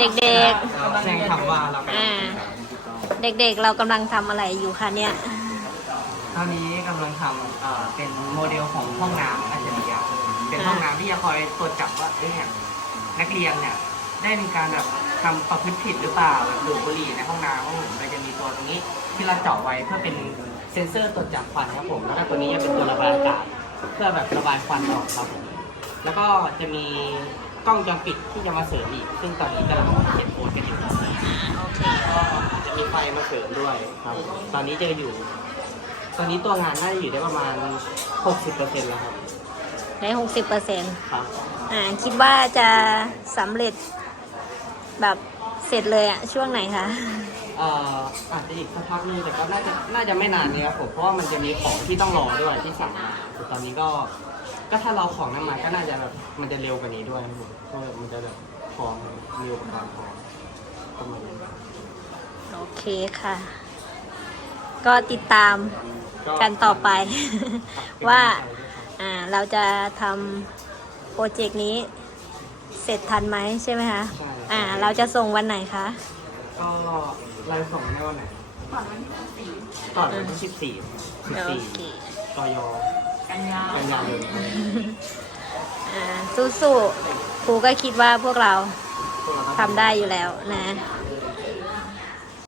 เด็กแจ้งคำว่าเราๆ อ่า เด็กๆ เรากำลังทำอะไรอยู่คะเนี่ย ตอนนี้กำลังทำเอ่อเป็นโมเดลของห้องน้ำอัจฉริยะเป็นห้องน้ำที่จะคอยตรวจจับว่าเอ้ยเนี่ยนักเรียนเนี่ยได้มีการแบบทำประพฤติผิดหรือเปล่าแบบดูดบุหรี่ในห้องน้ำครับผมเราจะมีตัวตรงนี้ที่เราเจาะไว้เพื่อเป็นเซ็นเซอร์ตรวจจับควันครับผมแล้วก็ตัวนี้จะเป็นตัวระบายอากาศเพื่อแบบระบายควันออกครับผมแล้วก็จะมี กล้องวงจรปิดที่จะมาเสริมอีก ซึ่งตอนนี้กำลังเขียนโค้ดกันอยู่โอเคก็จะมีไฟมาเสริมด้วยครับ ตอนนี้จะอยู่ ตอนนี้ตัวงานน่าจะอยู่ได้ประมาณ 60%แล้วครับได้หกสิบเปอร์เซ็นต์ครับ อ่า คิดว่าจะสำเร็จแบบเสร็จเลยอะช่วงไหนคะ เอ่ออาจจะอีกสักพักนึงแต่ก็น่าจะน่าจะไม่นานนี้ครับผมเพราะว่ามันจะมีของที่ต้องรอด้วยที่สั่งมาแต่ตอนนี้ก็ ก็ถ้าเราของนั้นมาก็น่าจะแบบมันจะเร็วกว่านี้ด้วยครับผมเพราะแบบมันจะแบบของเร็วกว่าการของประมาณนี้โอเคค่ะ ก็ติดตามกันต่อไป ว่าอ่าเราจะทำโปรเจกต์นี้เสร็จทันไหมใช่ไหมคะใช่อ่า เราจะส่งวันไหนคะ ก็เราส่งในวันไหนก่อนวันที่14ก่อนวันที่14โอเค14กย กันยากันยายนอ่าสู้ๆครูก็คิดว่าพวกเราทำได้อยู่แล้วนะ